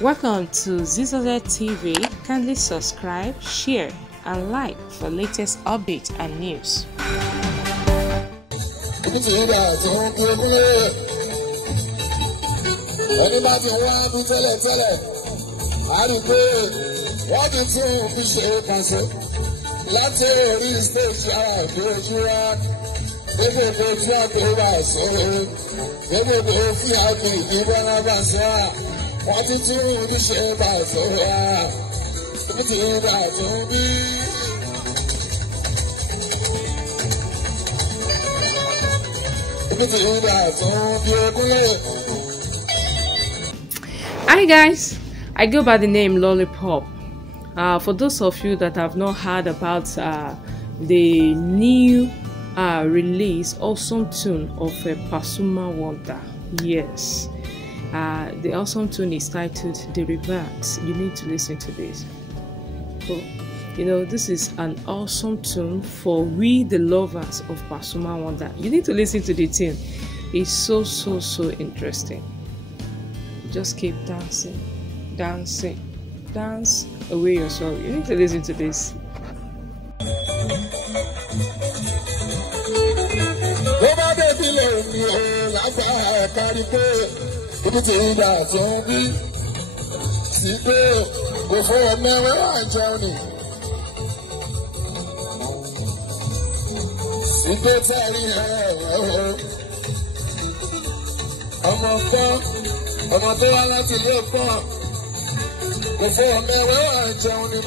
Welcome to Zisodel TV. Kindly subscribe, share, and like for latest updates and news. Hi guys, I go by the name Lollipop. For those of you that have not heard about the new release awesome tune of Pasuma Wonder, yes, the awesome tune is titled The Rebirth. You need to listen to this. So, you know, this is an awesome tune for we the lovers of Pasuma Wonder. You need to listen to the tune. It's so interesting. Just keep dancing, dance away your sorrow. You need to listen to this. I'm a boy, I like to look for. Before I'm there, where I join you,